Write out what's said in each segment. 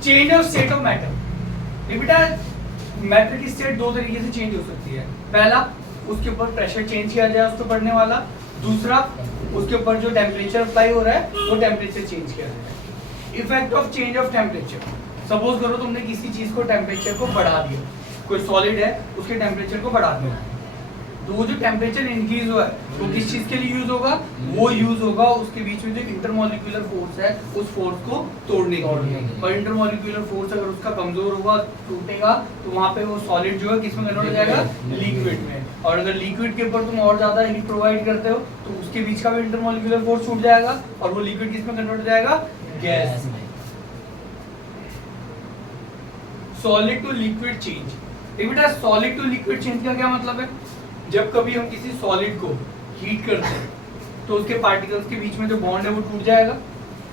Change of state of matter. बेटा matter की state दो तरीके से चेंज हो सकती है। पहला, उसके ऊपर प्रेशर चेंज किया जाए उसको पढ़ने वाला। दूसरा, उसके ऊपर जो टेम्परेचर अप्लाई हो रहा है वो टेम्परेचर चेंज किया जाए। Effect of change of temperature. Suppose करो तुमने किसी चीज को टेम्परेचर को बढ़ा दिया, कोई सॉलिड है उसके टेम्परेचर को बढ़ा दिया, तो वो जो टेम्परेचर इंक्रीज हुआ है वो किस चीज के लिए यूज होगा? वो यूज होगा उसके बीच में जो इंटरमॉलिक्यूलर फोर्स है उस फोर्स को तोड़ने के लिए। और इंटरमॉलिक्यूलर फोर्स अगर उसका कमजोर होगा, टूटेगा, तो वहां पे वो सॉलिड जो है किस में कन्वर्ट हो जाएगा? लिक्विड में। और अगर लिक्विड के ऊपर तुम और ज्यादा हीट प्रोवाइड करते हो तो उसके बीच का भी इंटरमॉलिक्यूलर फोर्स छूट जाएगा और वो लिक्विड किस में कन्वर्ट हो जाएगा? गैस में। Solid to liquid change. बेटा सॉलिड टू लिक्विड चेंज का क्या मतलब है? जब कभी हम किसी सॉलिड को हीट करते हैं तो उसके पार्टिकल्स के बीच में जो बॉन्ड है वो टूट जाएगा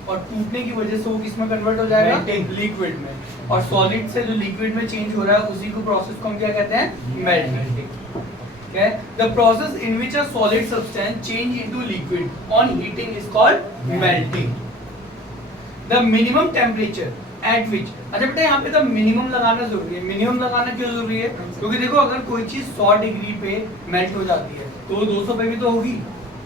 और टूटने की वजह से वो किस में कन्वर्ट हो जाएगा? लिक्विड में। और सॉलिड से जो लिक्विड में चेंज हो रहा है उसी को प्रोसेस को हम क्या कहते हैं? Melting. Okay? The process in which a solid substance change into liquid on heating is called melting. The minimum temperature at which, अच्छा बेटा यहाँ पे तो मिनिमम लगाना जरूरी है। मिनिमम लगाना क्यों जरूरी है? क्योंकि देखो अगर कोई चीज 100 डिग्री पे मेल्ट हो जाती है तो वो 200 पे भी तो होगी,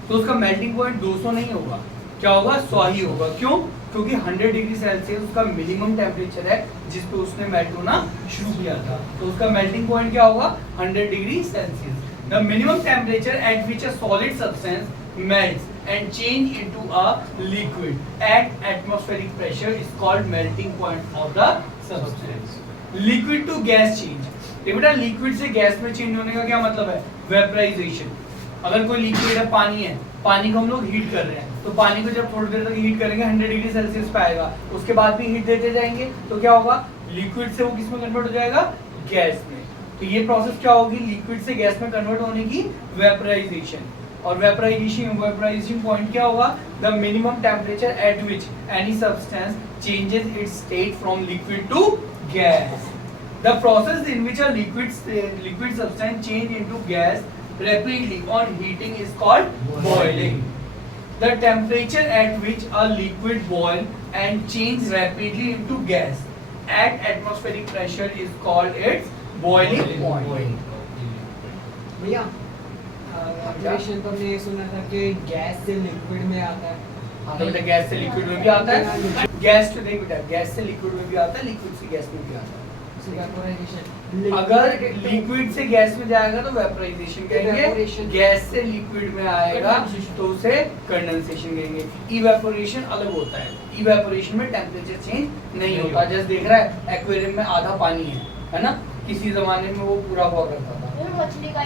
तो उसका मेल्टिंग पॉइंट 200 नहीं होगा, क्या होगा? 100 ही होगा। क्यों? क्योंकि 100 डिग्री सेल्सियस उसका मिनिमम टेम्परेचर है जिस पे उसने मेल्ट होना शुरू किया था, तो उसका मेल्टिंग पॉइंट क्या होगा? 100 degree Celsius. The minimum temperature at which a solid substance melts and change into a liquid at atmospheric pressure is called melting point of the substance. Liquid to gas change. ये बेटा liquid से gas में change होने का क्या मतलब है? Vaporisation. अगर कोई लिक्विड है, पानी है, पानी को हम लोग हीट कर रहे हैं, तो पानी को जब थोड़ी देर तक हीट करेंगे 100 डिग्री सेल्सियस पे आएगा, उसके बाद भी हीट देते जाएंगे तो क्या होगा? लिक्विड से वो किस में कन्वर्ट हो जाएगा? गैस में। तो ये प्रोसेस क्या होगी? लिक्विड से गैस में कन्वर्ट होने की वेपराइजेशन। और वेपराइजेशन पॉइंट क्या होगा? The minimum temperature at which any substance changes its state from liquid to gas. The process in which a liquid substance change into gas rapidly on heating is called boiling. The temperature at which a liquid boil and change rapidly into gas at atmospheric pressure is called its boiling point. भैया observation तो हमने ये सुना था कि gas से liquid में आता है। हाँ तो बेटा गैस से लिक्विड में भी आता है। गैस तो देख बेटा, गैस से लिक्विड में भी आता है, लिक्विड से गैस में भी आता है। अगर लिक्विड से गैस में जाएगा तो वेपराइजेशन कहेंगे, गैस से लिक्विड में आएगा तो उसे कंडेंसेशन कहेंगे। इवेपोरेशन अलग होता है। इवेपोरेशन में टेम्परेचर चेंज नहीं होता। जैसे देख रहा है एक्वेरियम में आधा पानी है ना? किसी जमाने में वो पूरा हुआ करता था, मछली का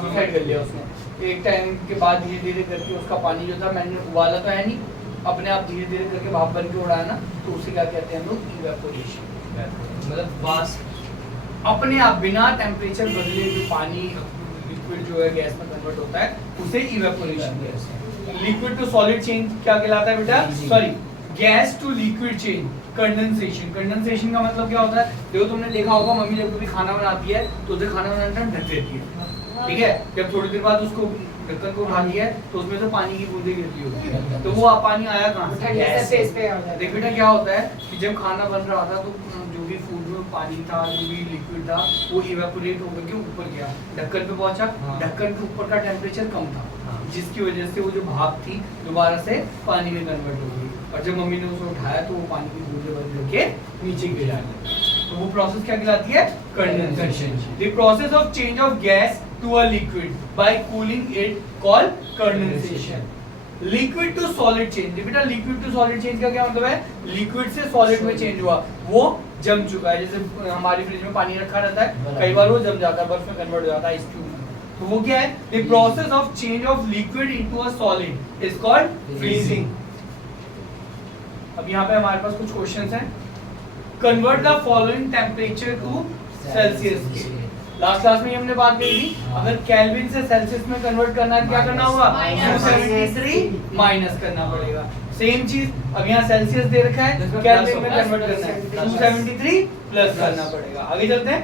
सुसाइड कर लिया उसने। एक टाइम के बाद धीरे धीरे करके उसका पानी जो था, मैंने उबाला तो है नहीं, अपने आप धीरे धीरे करके भाप बन के उड़ाया ना, तो उसे क्या कहते हैं हम लोग? इवेपोरेशन। मतलब वास्ट अपने आप बिना टेम्परेचर बदले जो पानी लिक्विड जो है गैस में कन्वर्ट होता है उसे इवेपोरेशन कहते हैं। लिक्विड टू सॉलिड चेंज क्या कहलाता है बेटा? Sorry, gas to liquid change condensation. Condensation का मतलब क्या होता है? देखो तुमने देखा होगा मम्मी जब कभी खाना बनाती है तो उसे खाना बनाने टाइम ढक देती है, ठीक है? जब थोड़ी देर बाद उसको ढक्कन को उठा दिया है तो उसमें से पानी की बूंदें गिरती होती है, तो वो पानी आया कहाँ से? गैस से। देख बेटा क्या होता है कि जब खाना बन रहा था तो जो भी फूड में पानी था, जो भी लिक्विड था, वो इवेपोरेट होकर के ऊपर गया, ढक्कन पे पहुंचा, ढक्कन के ऊपर का टेम्परेचर कम था, जिसकी वजह से वो जो भाप थी दोबारा से पानी में कन्वर्ट हो गई, और जब मम्मी ने उसे उठाया तो वो पानी की बूंदें बदल के नीचे गिर जाती। तो वो प्रोसेस क्या कहलाती है? Condensation. The process of change of gas to a liquid by cooling it called condensation. Liquid to solid change. बेटा लिक्विड टू सॉलिड चेंज का क्या मतलब है? लिक्विड से सॉलिड में चेंज हुआ, वो जम चुका है। जैसे हमारी फ्रिज में पानी रखा रहता है, कई बार वो जम जाता है, बर्फ में कन्वर्ट हो जाता है, आइस क्यूब में, तो वो क्या है? The process of change of liquid into a solid is called freezing. अब यहाँ पे हमारे पास कुछ क्वेश्चंस हैं। Convert the following temperature to Celsius scale. Last class में हमने बात करी थी, अगर केल्विन से सेल्सियस में कन्वर्ट करना है क्या करना होगा? 273 माइनस करना पड़ेगा। सेम चीज अब यहाँ सेल्सियस दे रखा है, केल्विन में कन्वर्ट करना है 273 प्लस करना पड़ेगा। आगे चलते हैं।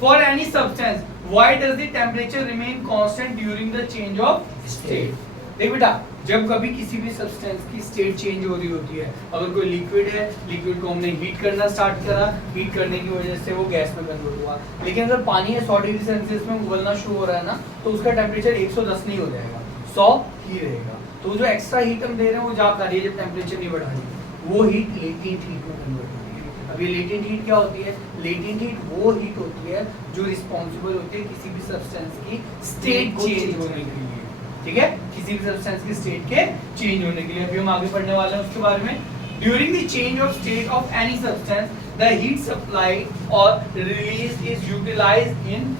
For any substance why does the temperature remain constant during the change of state? देख बेटा जब कभी किसी भी सब्सटेंस की स्टेट चेंज हो रही होती है, अगर कोई लिक्विड है, लिक्विड को हमने हीट करना स्टार्ट करा, हीट करने की वजह से वो गैस में कन्वर्ट हुआ। लेकिन अगर पानी है 100 डिग्री सेल्सियस में उबलना शुरू हो रहा है ना, तो उसका टेम्परेचर 110 नहीं हो जाएगा, 100 ही रहेगा। तो जो एक्स्ट्रा हीट हम दे रहे हैं वो जा कर रही है, जब टेम्परेचर नहीं बढ़ा रही, वो हीट लेटेंट हीट में कन्वर्ट होती है। अब ये लेटेंट हीट क्या होती है? लेटेंट हीट वो हीट होती है जो रिस्पॉन्सिबल होती है किसी भी सब्सटेंस की स्टेट चेंज होने के लिए, ठीक है, किसी भी सब्सटेंस की स्टेट के चेंज होने के लिए। अभी हम आगे पढ़ने वाले हैं उसके बारे में। During the change of state of any substance, the heat supply और release is utilised in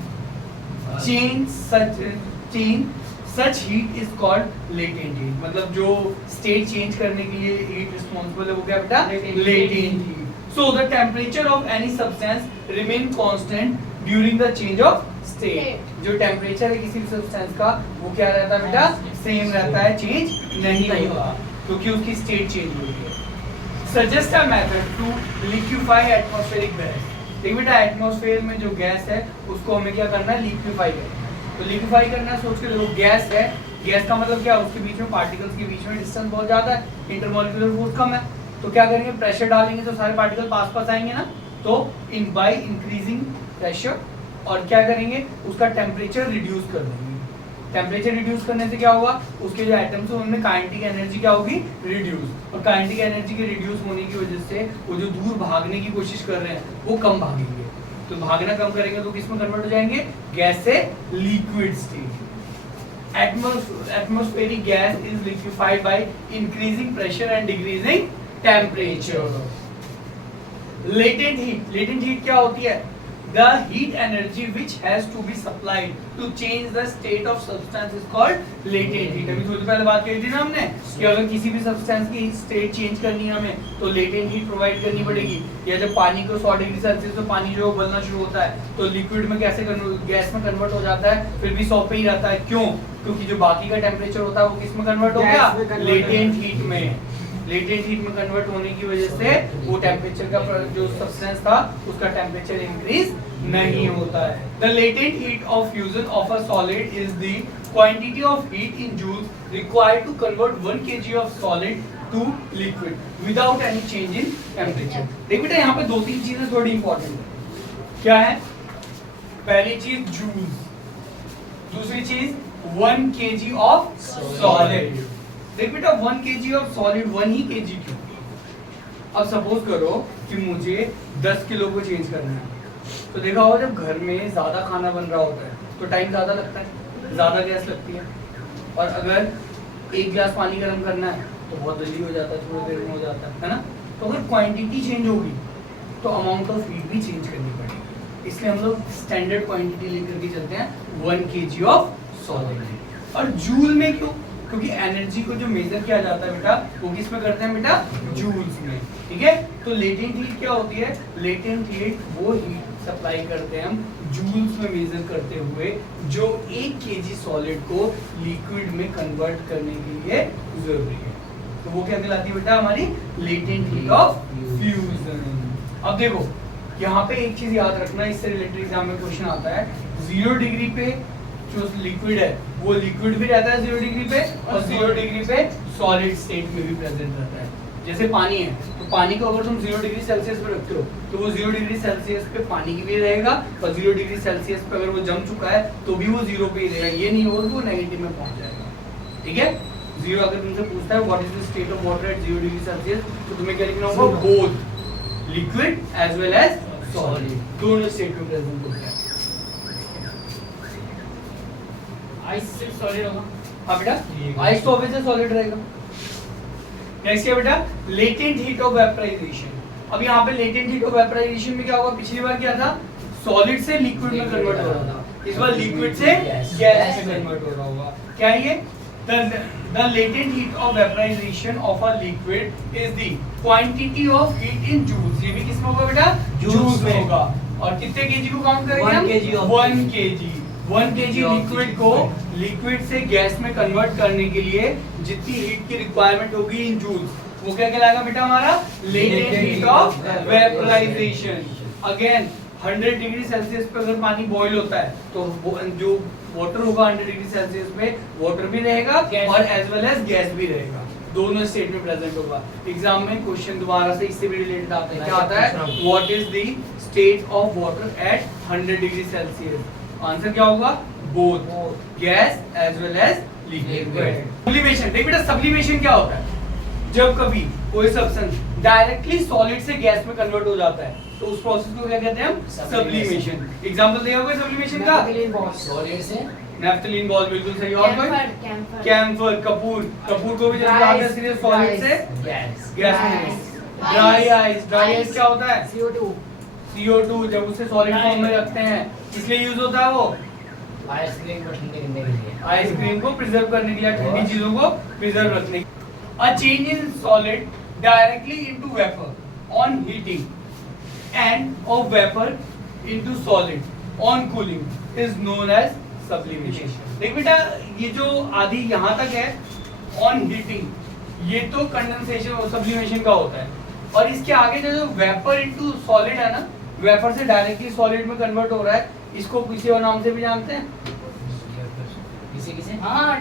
such heat is called latent heat। मतलब जो स्टेट चेंज करने के लिए हीट रिस्पॉन्सिबल है वो क्या बेटा? latent heat। So the temperature of any substance remain constant during the change of state। जो टेम्परेचर है किसी भी सब्सटेंस का वो क्या रहता है बेटा? सेम रहता है, चेंज नहीं होगा, क्योंकि उसकी स्टेट चेंज हुई है। Suggest a method to liquefy atmospheric gas। देखिए बेटा, एटमॉस्फेयर में जो गैस है उसको हमें क्या करना है? लिक्विफाई करना है। तो लिक्विफाई करना है, सोच के देखो, गैस है, गैस का मतलब क्या है? उसके बीच में पार्टिकल्स के बीच में डिस्टेंस बहुत ज्यादा है, इंटरमॉलिक्यूलर फोर्स कम है, तो क्या करेंगे? प्रेशर डालेंगे तो सारे पार्टिकल पास पास आएंगे ना, तो इन बाय इंक्रीजिंग प्रेशर और क्या करेंगे? उसका टेम्परेचर रिड्यूस कर देंगे। टेम्परेचर रिड्यूस करने से क्या होगा? उसके जो एटम्स हैं उनमें काइनेटिक एनर्जी क्या होगी? रिड्यूस। और काइनेटिक एनर्जी के रिड्यूस होने की वजह से वो जो दूर भागने की कोशिश कर रहे हैं वो कम भागेंगे। तो भागना कम करेंगे तो किस में कन्वर्ट हो जाएंगे? गैस से liquid state. Atmospheric gas is liquefied by increasing pressure and decreasing temperature. Latent heat क्या होती है? The heat energy which has to be supplied to change the state of substance is called latent heat। अभी थोड़ी पहले बात करी थी ना हमने कि अगर किसी भी सब्सटेंस की स्टेट चेंज करनी है हमें तो लेटेंट हीट प्रोवाइड करनी पड़ेगी। या जब पानी को 100 डिग्री सेल्सियस में पानी जो उबलना शुरू होता है तो लिक्विड में कैसे गैस में कन्वर्ट हो जाता है, फिर भी 100 पे ही रहता है। क्यों? क्योंकि जो बाकी का टेम्परेचर होता है वो किस में कन्वर्ट हो गया? लेटेंट हीट में। लेटेंट हीट में कन्वर्ट होने की वजह से वो टेम्परेचर का जो सब्सटेंस था उसका टेम्परेचर इंक्रीज नहीं होता है। The latent heat of fusion of a solid is the quantity of heat in joules required to convert 1 kg of solid to liquid without any change in temperature. देख बेटा, यहाँ पे दो तीन चीजें थोड़ी इंपॉर्टेंट है। क्या है? पहली चीज जूल्स, दूसरी चीज 1 kg ऑफ सॉलिड। देख बेटा, 1 kg of solid 1 he kg क्यों? अब सपोज करो कि मुझे 10 किलो को चेंज करना है, तो देखा होगा जब घर में ज्यादा खाना बन रहा होता है तो टाइम ज्यादा लगता है, ज्यादा गैस लगती है। और अगर 1 गिलास पानी गर्म करना है तो बहुत जल्दी हो जाता है, थोड़ी देर में हो जाता है ना। तो अगर क्वांटिटी चेंज होगी तो अमाउंट ऑफ हीट भी चेंज करनी पड़ेगी। इसलिए हम लोग स्टैंडर्ड क्वांटिटी लेकर के चलते हैं 1 kg ऑफ सॉलिड। और जूल में क्यों? क्योंकि एनर्जी को जो मेजर किया जाता है बेटा वो किस में करते हैं बेटा? जूल्स में, ठीक है। तो लेटेंट हीट क्या होती है? लेटेंट हीट वो हीट सप्लाई करते हैं हम जूल्स में मेजर करते हुए जो 1 kg सॉलिड को लिक्विड में कन्वर्ट करने के लिए जरूरी है। तो वो क्या कहलाती है बेटा? हमारी लेटेंट हीट ऑफ फ्यूजन। अब देखो यहाँ पे एक चीज याद रखना, इससे रिलेटेड एग्जाम में क्वेश्चन आता है। 0 डिग्री पे जो लिक्विड है वो लिक्विड भी रहता है 0 डिग्री पे, और 0 डिग्री पे सॉलिड स्टेट में भी प्रेजेंट रहता है। जैसे पानी है तो पानी को अगर तुम 0 डिग्री सेल्सियस पे रखते हो तो वो 0 डिग्री सेल्सियस पे पानी की भी रहेगा, और 0 डिग्री सेल्सियस पे अगर वो जम चुका है तो भी वो 0 पे ही रहेगा। ये नहीं होगा कि वो नेगेटिव में पहुंच जाएगा, ठीक है। 0 अगर तुमसे पूछता है what is the state of water at 0 degree Celsius, तो तुम्हें क्या लिखना होगा? Both liquid as well as solid, दोनों स्टेट में प्रेजेंट होता है। आइस सिर्फ सॉलिड होगा? हाँ बेटा, आइस तो ऑब्वियसली सॉलिड रहेगा। नेक्स्ट क्या बेटा? Latent heat of vaporisation. अब यहाँ पे लेटेंट हीट ऑफ वेपराइजेशन में क्या होगा? पिछली बार क्या था? सॉलिड से लिक्विड में कन्वर्ट हो रहा था, इस बार लिक्विड से गैस में कन्वर्ट हो रहा होगा। क्या ये? The latent heat of vaporization of a liquid is the quantity of heat in joules। ये भी किसमें होगा बेटा? जूल्स में होगा। और कितने kg को काउंट करेंगे हम? 1 kg। 1 kg लिक्विड को लिक्विड से गैस में कन्वर्ट करने के लिए जितनी हीट की रिक्वायरमेंट होगी इन जूल्स, वो क्या कहलाएगा बेटा? हमारा latent heat of vaporisation. Again 100 degree Celsius पे अगर पानी बॉईल होता है तो वो जो वाटर होगा 100 डिग्री सेल्सियस पे, वाटर भी रहेगा Gas. और एज वेल एज गैस भी रहेगा, दोनों स्टेट में प्रेजेंट होगा। एग्जाम में क्वेश्चन दोबारा से इससे भी रिलेटेड आता है, क्या आता है, what is the state of water at 100 degree Celsius? Answer क्या होगा, both gas as well as liquid. Sublimation, देख बेटा सब्लिमेशन क्या होता है, जब कभी कोई सब्सटेंस डायरेक्टली सॉलिड से गैस में कन्वर्ट हो जाता है तो उस प्रोसेस को क्या कहते हैं हम, सब्लिमेशन। एग्जांपल देगा कोई सब्लिमेशन का, सॉलिड से नैफ्थलीन बॉल, बिल्कुल सही। और कोई, कैम्फर, कपूर, कपूर को भी जब लाते हैं सीधे सॉलिड से गैस गैस में। ड्राई आइस, ड्राई आइस क्या होता है, CO2 CO2, जब उसे सॉलिड फॉर्म में रखते हैं इसलिए यूज होता है वो आइसक्रीम को ठंडे करने के लिए, आइसक्रीम को प्रिजर्व करने के लिए, ठंडी चीजों को प्रिजर्व रखने के लिए। A change in solid directly into vapor on heating and of vapor into solid on cooling is known as sublimation। देख बेटा ये जो आदि यहाँ तक है on heating, ये तो कंडेंसेशन और सब्लिमेशन का होता है, और इसके आगे जो वेपर इनटू सॉलिड है ना, वेपर से डायरेक्टली सॉलिड में कन्वर्ट हो रहा है, इसको किसी और नाम से भी जानते हैं, किसे हाँ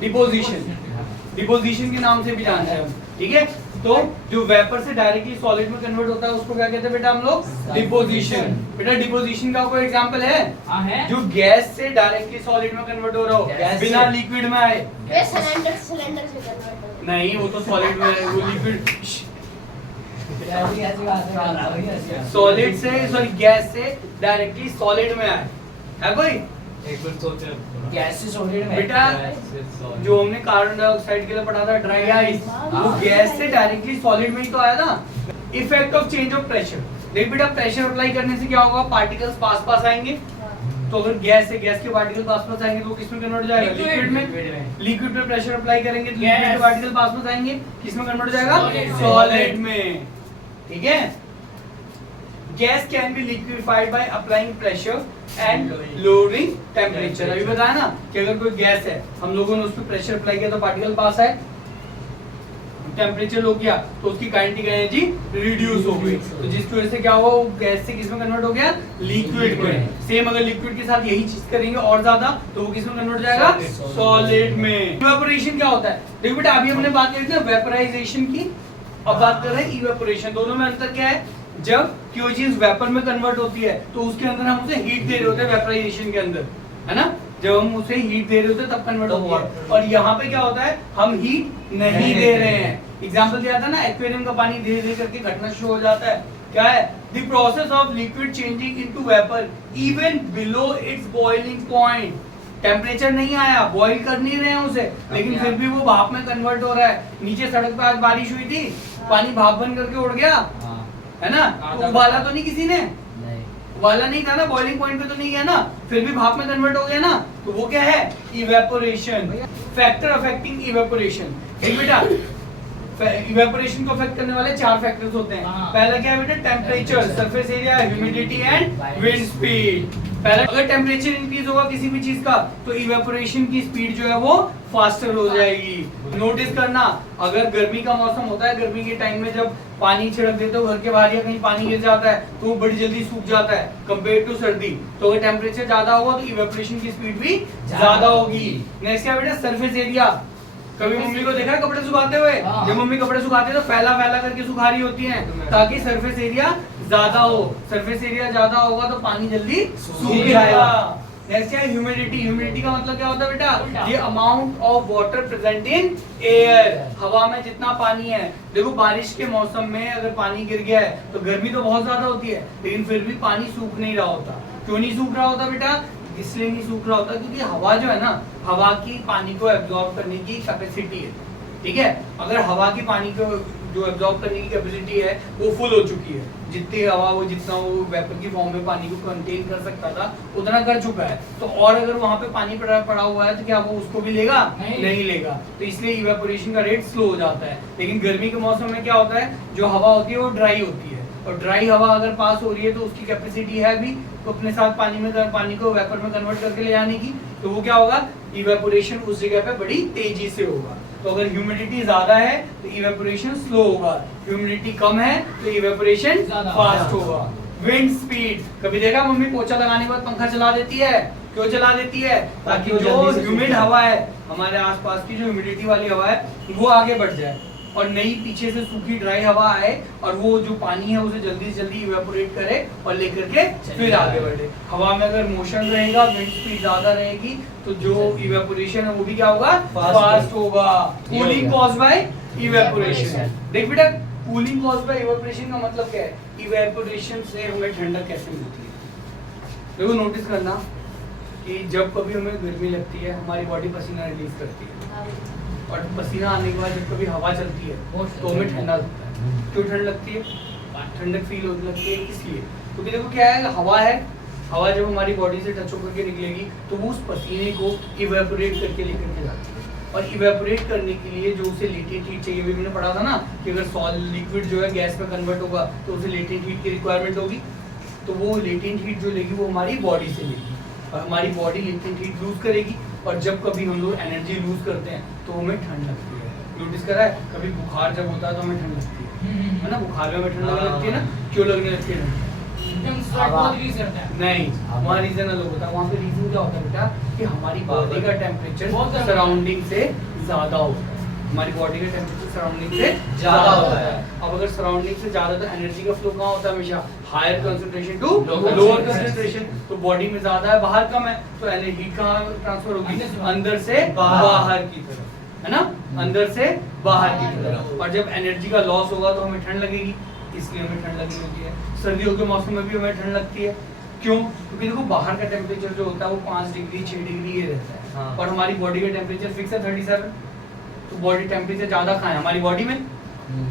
डिपोजिशन, डिपोजिशन के नाम से भी जानते हैं हम, ठीक है। तो जो वेपर से डायरेक्टली सॉलिड में कन्वर्ट होता है उसको क्या कहते हैं बेटा हम लोग, डिपोजिशन। बेटा डिपोजिशन का कोई एग्जांपल है, हाँ है, जो गैस से डायरेक्टली सॉलिड में कन्वर्ट हो रहा हो, गैस बिना से। लिक्विड में आए, ये सिलेंडर सिलेंडर से कन्वर्ट हो नहीं वो तो सॉलिड में है, वो लिक्विड सॉलिड से, सॉरी गैस से डायरेक्टली सॉलिड में आए, है कोई? गैस से सॉलिड में बेटा जो हमने कार्बन डाइऑक्साइड के लिए पढ़ा था ड्राई आइस, वो गैस से डायरेक्टली सॉलिड में ही तो आया ना। Effect of change of pressure, देख बेटा प्रेशर अप्लाई करने से क्या होगा, पार्टिकल्स पास पास आएंगे, तो अगर गैस से गैस के पार्टिकल पास पास आएंगे तो किस में कन्वर्ट हो जाएगा, लिक्विड में। लिक्विड में प्रेशर अप्लाई करेंगे तो लिक्विड के पार्टिकल पास पास आएंगे, किस में कन्वर्ट हो जाएगा, सॉलिड में, ठीक है। Gas can be liquefied by applying pressure and lowering temperature. अभी बताया ना कि अगर कोई गैस है, हम लोगों ने उस पर प्रेशर अप्लाई किया तो पार्टिकल पास आए, टेम्परेचर लो किया तो उसकी काइनेटिक एनर्जी रिड्यूस हो गई, तो जिसकी वजह से क्या हुआ, वो गैस से किस में कन्वर्ट हो गया, लिक्विड में। सेम अगर लिक्विड के साथ यही चीज करेंगे और ज्यादा तो वो किस में कन्वर्ट हो जाएगा, सॉलिड में। इवेपोरेशन क्या होता है, देखो बेटा अभी हमने बात करी थी वेपराइजेशन की, अब बात कर रहे हैं इवेपोरेशन। दोनों में अंतर क्या है, जब कोई चीज वेपर में कन्वर्ट होती है तो उसके अंदर हम उसे हीट दे रहे होते हैं, वेपराइजेशन के अंदर, है ना, जब हम उसे हीट दे रहे होते हैं तब कन्वर्ट होती है। और यहाँ पे क्या होता है, हम हीट नहीं दे रहे हैं। एग्जांपल दिया था ना, एक्वेरियम का पानी धीरे धीरे करके घटना शुरू हो जाता है, क्या है, the process of liquid changing into vapour even below it's boiling point. Temperature नहीं आया, बॉईल कर नहीं रहे हैं उसे, लेकिन फिर भी वो भाप में कन्वर्ट हो रहा है। नीचे सड़क पे आज बारिश हुई थी, पानी भाप बन करके उड़ गया, है ना, तो उबाला तो नहीं किसी ने, उबाला नहीं था ना, बॉइलिंग पॉइंट पे तो नहीं गया ना, फिर भी भाप में कन्वर्ट हो गया ना, तो वो क्या है, इवेपोरेशन। फैक्टर अफेक्टिंग इवेपोरेशन, एक बेटा इवेपोरेशन को अफेक्ट करने वाले 4 फैक्टर्स होते हैं। पहला क्या है बेटा, temperature, surface area, humidity and wind speed. पहला अगर टेम्परेचर इंक्रीज होगा किसी भी चीज का तो इवेपोरेशन की स्पीड जो है वो फास्टर हो जाएगी। नोटिस करना, अगर गर्मी का मौसम होता है, गर्मी के टाइम में जब पानी छिड़क देते हो घर के बाहर या कहीं पानी गिर जाता है तो वो बड़ी जल्दी सूख जाता है कंपेयर टू सर्दी। तो अगर टेम्परेचर ज्यादा होगा तो इवेपोरेशन की स्पीड भी ज्यादा होगी। नेक्स्ट क्या बेटा, सरफेस एरिया। कभी मम्मी को देखा है कपड़े सुखाते हुए, जब मम्मी कपड़े सुखाते हैं तो फैला फैला करके सुखा रही होती हैं ताकि सरफेस एरिया ज्यादा हो। सरफेस एरिया ज्यादा होगा तो पानी जल्दी सूख जाएगा। नेक्स्ट है ह्यूमिडिटी। ह्यूमिडिटी का मतलब क्या होता है बेटा, ये amount of water present in air, हवा में जितना पानी है। देखो बारिश के मौसम में अगर पानी गिर गया है तो गर्मी तो बहुत ज्यादा होती है, लेकिन फिर भी पानी सूख नहीं रहा होता। क्यों नहीं सूख रहा होता बेटा, इसलिए नहीं सूख रहा होता क्योंकि हवा जो है ना, हवा की पानी को एब्जॉर्ब करने की कैपेसिटी है, ठीक है। अगर हवा की पानी को जो एब्जॉर्ब करने की कैपेसिटी है वो फुल हो चुकी है, जितनी हवा वो जितना वो वेपर की फॉर्म में पानी को कंटेन कर सकता था उतना कर चुका है, तो और अगर वहां पे पानी पड़ा हुआ है तो क्या वो उसको भी लेगा, नहीं लेगा। तो इसलिए इवेपोरेशन का रेट स्लो हो जाता है। लेकिन गर्मी के मौसम में क्या होता है, जो हवा होती है वो ड्राई होती है, और ड्राई हवा अगर पास हो रही है तो उसकी कैपेसिटी है भी तो अपने साथ पानी को वेपर में कन्वर्ट करके ले जाने की, तो वो क्या होगा, इवेपोरेशन उस जगह पे बड़ी तेजी से होगा। तो अगर ह्यूमिडिटी ज्यादा है तो इवेपोरेशन स्लो होगा, ह्यूमिडिटी कम है तो इवेपोरेशन फास्ट होगा। विंड स्पीड, कभी देखा मम्मी पोछा लगाने के बाद पंखा चला देती है, क्यों जला देती है? ताकि वो जो जल्दी से ह्यूमिड सूखे। हवा है, हमारे आसपास की जो ह्यूमिडिटी वाली हवा है, वो आगे बढ़ जाए और नई पीछे से सूखी ड्राई हवा आए और वो जो पानी है उसे जल्दी से जल्दी इवेपोरेट करे और लेकर के फिर आगे बढ़े। हवा में अगर मोशन रहेगा, विंड स्पीड ज्यादा रहेगी, तो जो इवेपोरेशन है वो भी क्या होगा? फास्ट होगा। Cooling caused by evaporation. देख बेटा, कूलिंग कॉज्ड बाय इवेपोरेशन का मतलब क्या है? इवेपोरेशन से हमें ठंडक कैसे मिलती है? देखो नोटिस करना कि जब कभी हमें गर्मी लगती है, हमारी बॉडी पसीना रिलीज करती है और पसीना आने के बाद जब कभी हवा चलती है तो हमें ठंडा लगता है। क्यों ठंड लगती है? ठंडक फील होने लगती है इसलिए, क्योंकि देखो क्या है, हवा है, हवा जब हमारी बॉडी से टच होकर के निकलेगी तो वो उस पसीने को इवेपोरेट करके लेकर के जाती है। और इवेपोरेट करने के लिए जो उसे लेटेंट हीट चाहिए, भी मैंने पढ़ा था ना कि अगर सॉलिड लिक्विड जो है गैस में कन्वर्ट होगा तो उसे लेटेंट हीट की रिक्वायरमेंट होगी। तो वो लेटेंट हीट जो लेगी वो हमारी बॉडी से लेगी और हमारी बॉडी लेटेंट हीट लूज करेगी। और जब कभी हम लोग एनर्जी लूज करते हैं तो हमें ठंड लगती है। नोटिस करा है, कभी बुखार जब होता है तो हमें ठंड लगती है ना? बुखार में हमें ठंड लगने लगती है ना? क्यों लगने लगती है? एकदम स्वेट बहुत रिलीज करता है। नहीं, वहाँ रीजन अलग होता है। वहाँ पे रीजन क्या होता है बेटा कि हमारी बॉडी का टेम्परेचर बहुत गर्म सराउंडिंग से ज्यादा होता है। हमारी बॉडी का टेम्परेचर सराउंडिंग से ज्यादा होता है। अब अगर सराउंडिंग से ज्यादा, तो एनर्जी का फ्लो कहाँ होता है? हमेशा higher concentration to Lower lower concentration। Concentration. तो बॉडी में ज्यादा है, बाहर कम है, तो हीट कहाँ ट्रांसफर होगी? अंदर से बाहर। बाहर की तरफ, है ना? अंदर से बाहर की तरफ। और जब एनर्जी का लॉस होगा तो हमें ठंड लगेगी, इसलिए हमें ठंड लगने लगती है। सर्दियों के मौसम में भी हमें ठंड लगती है। क्यों? क्योंकि देखो बाहर का टेम्परेचर जो होता है वो 5 डिग्री 6 डिग्री ये रहता है। हाँ। और हमारी बॉडी का टेम्परेचर फिक्स है 37। तो बॉडी टेम्परेचर ज्यादा कहाँ है? हमारी बॉडी में।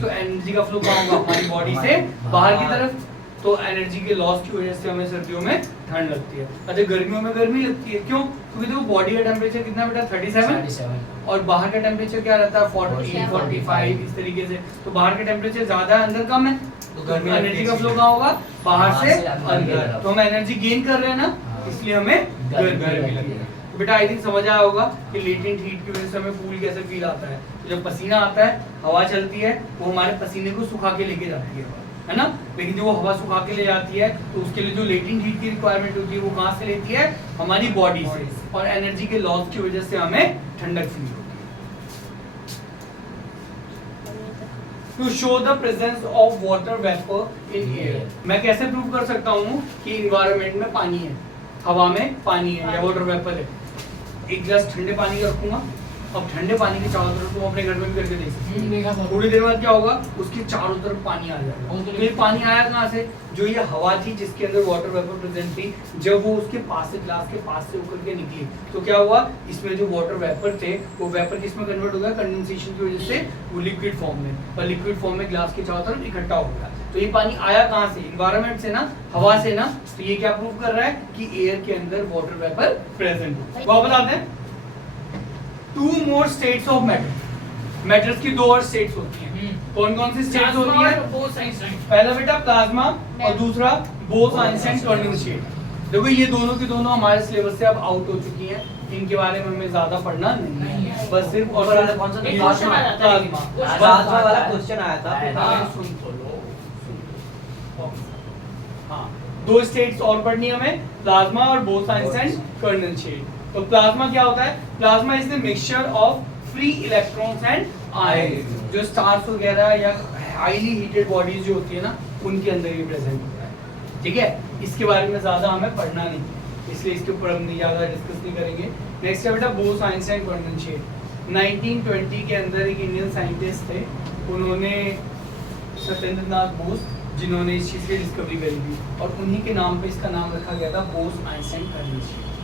तो एनर्जी का फ्लो कहाँ होगा? हमारी बॉडी से बाहर की तरफ। तो एनर्जी के लॉस की वजह से हमें सर्दियों में ठंड लगती है। अच्छा, गर्मियों में गर्मी लगती है। क्यों? क्योंकि देखो बॉडी का टेम्परेचर कितना बेटा? 37 और बाहर का टेम्परेचर क्या रहता है? 40 45 इस तरीके से। तो बाहर का टेम्परेचर ज्यादा है, अंदर कम है, तो गर्मी एनर्जी का फ्लो कहाँ होगा? बाहर से अंदर। तो हम एनर्जी गेन कर रहे हैं ना, इसलिए हमें गर्मी लगती है। तो बेटा आई थिंक समझ आया होगा कि लेटेंट हीट की वजह से हमें कूल कैसे फील आता है। तो जब पसीना आता है, हवा चलती है, वो हमारे पसीने को सुखा के लेके जाती है ना? लेकिन जो वो हवा सुखा के ले जाती है तो उसके लिए जो लेटेंट हीट की रिक्वायरमेंट होती है वो कहाँ से लेती है? हमारी बॉडी से। और एनर्जी के लॉस की वजह से हमें ठंडक फील होती है। To show the presence of water vapour in air, मैं कैसे प्रूव कर सकता हूँ कि इन्वायरमेंट में पानी है, हवा में पानी है या वाटर वेपर है? एक गिलास ठंडे पानी का रखूंगा, अब ठंडे पानी के चारों तरफ तुम अपने घर में भी करके देख सकते हो। देखा था। थोड़ी देर बाद क्या होगा? उसके चारों तरफ पानी आ जाएगा। तो ये पानी आया कहाँ से? जो ये हवा थी जिसके अंदर वाटर वेपर प्रेजेंट थी, जब वो उसके पास से, ग्लास के पास से होकर के निकली, तो क्या हुआ? इसमें जो वाटर वेपर थे वो वेपर किस में कन्वर्ट हो गया? कंडेंसेशन की वजह से वो लिक्विड फॉर्म में, और लिक्विड फॉर्म में ग्लास के चारों तरफ इकट्ठा हो गया। तो ये पानी आया कहाँ से? इन्वायरमेंट से ना, हवा से ना। तो ये क्या प्रूव कर रहा है कि एयर के अंदर वाटर वेपर प्रेजेंट है। वापस आते हैं। 2 more states of matter। Matters की 2 और स्टेट्स होती हैं। कौन कौन सी स्टेट्स होती हैं? पहला बेटा प्लाज्मा और दूसरा बोस-आइंस्टाइन कंडेंसेट। देखो ये दोनों की दोनों हमारे सिलेबस से अब आउट हो चुकी हैं, इनके बारे में हमें ज्यादा पढ़ना नहीं है। बस सिर्फ और कौन सा एक क्वेश्चन आ जाता है लेकिन। प्लाज्मा वाला क्वेश्चन आया था। हाँ। सुन तो लो। हाँ, 2 स्टेट्स और पढ़नी हमें, प्लाज्मा और बोस-आइंस्टाइन कंडेंसेट। तो प्लाज्मा क्या होता है? Plasma is the mixture of free electrons and ions. जो स्टार्स वगैरह या हाईली हीटेड बॉडीज जो होती है ना, उनके अंदर ये प्रेजेंट होता है। ठीक है, इसके बारे में ज्यादा हमें पढ़ना नहीं, इसलिए इसके ऊपर हम ज्यादा डिस्कस नहीं करेंगे। नेक्स्ट है बेटा बोस-आइंस्टाइन कंडेंसेट। 1920 के अंदर एक इंडियन साइंटिस्ट थे, उन्होंने सत्येंद्र नाथ बोस, जिन्होंने इस चीज की डिस्कवरी करी थी, और उन्हीं के नाम पे इसका नाम रखा गया था बोस-आइंस्टाइन कंडेंसेट।